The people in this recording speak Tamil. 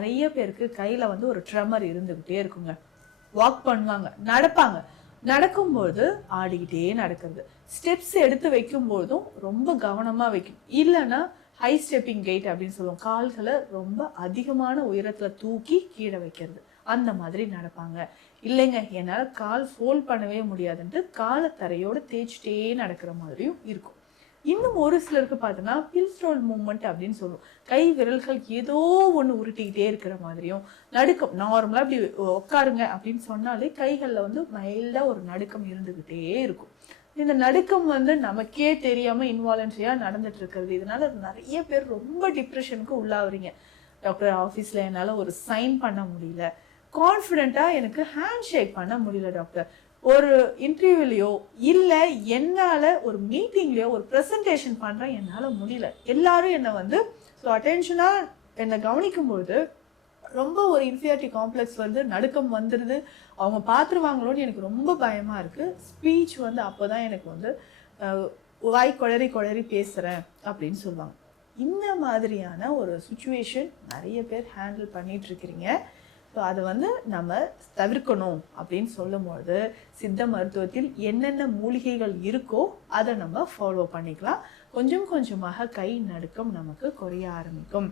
நிறைய பேருக்கு கையில வந்து ஒரு ட்ரெமர் இருந்துகிட்டே இருக்குங்க. வாக் பண்ணுவாங்க, நடப்பாங்க, நடக்கும்போது ஆடிக்கிட்டே நடக்கிறது. ஸ்டெப்ஸ் எடுத்து வைக்கும்போதும் ரொம்ப கவனமா வைக்கும். இல்லைன்னா ஹை ஸ்டெப்பிங் கெயிட் அப்படின்னு சொல்லுவோம். கால்களை ரொம்ப அதிகமான உயரத்துல தூக்கி கீழே வைக்கிறது. அந்த மாதிரி நடப்பாங்க. இல்லைங்க என்னால கால் ஃபோல்ட் பண்ணவே முடியாதுன்ட்டு காலை தரையோட தேய்ச்சிட்டே நடக்கிற மாதிரியும் இருக்கும். இன்னும் ஒரு சிலருக்கு பார்த்தோன்னா பில்ஸ் ரோல் மூவ்மெண்ட் அப்படின்னு சொல்லுவோம். கை விரல்கள் ஏதோ ஒன்று உருட்டிக்கிட்டே இருக்கிற மாதிரியும் நடுக்கம். நார்மலாக இப்படி உட்காருங்க அப்படின்னு சொன்னாலே கைகளில் வந்து மைல்டாக ஒரு நடுக்கம் இருந்துக்கிட்டே இருக்கும். இந்த நடுக்கம் வந்து நமக்கே தெரியாம இன்வாலன்ட்ரியா நடந்துட்டு இருக்கிறது. இதனால நிறைய பேர் ரொம்ப டிப்ரெஷனுக்கு உள்ளாகுறீங்க. டாக்டர் ஆஃபீஸில் என்னால் ஒரு சைன் பண்ண முடியல, கான்ஃபிடென்ட்டாக எனக்கு ஹேண்ட் ஷேக் பண்ண முடியல டாக்டர், ஒரு இன்டர்வியூலையோ இல்லை என்னால் ஒரு மீட்டிங்லையோ ஒரு ப்ரெசன்டேஷன் பண்ணுறேன் என்னால் முடியல. எல்லாரும் என்னை வந்து ஸோ அட்டென்ஷனாக என்னை கவனிக்கும்போது ரொம்ப ஒரு இன்ஃபியாரிட்டி காம்ப்ளெக்ஸ் வந்து நடுக்கம் வந்துடுது. அவங்க பார்த்துருவாங்களோன்னு எனக்கு ரொம்ப பயமாக இருக்குது. ஸ்பீச் வந்து அப்போ தான் எனக்கு வந்து வாய் குளறி குளறி பேசுகிறேன் அப்படின்னு சொல்லுவாங்க. இந்த மாதிரியான ஒரு சுச்சுவேஷன் நிறைய பேர் ஹேண்டில் பண்ணிகிட்ருக்கிறீங்க. ஸோ அதை வந்து நம்ம தவிர்க்கணும் அப்படின்னு சொல்லும்போது சித்த மருத்துவத்தில் என்னென்ன மூலிகைகள் இருக்கோ அதை நம்ம ஃபாலோ பண்ணிக்கலாம். கொஞ்சம் கொஞ்சமாக கை நடுக்கம் நமக்கு குறைய ஆரம்பிக்கும்.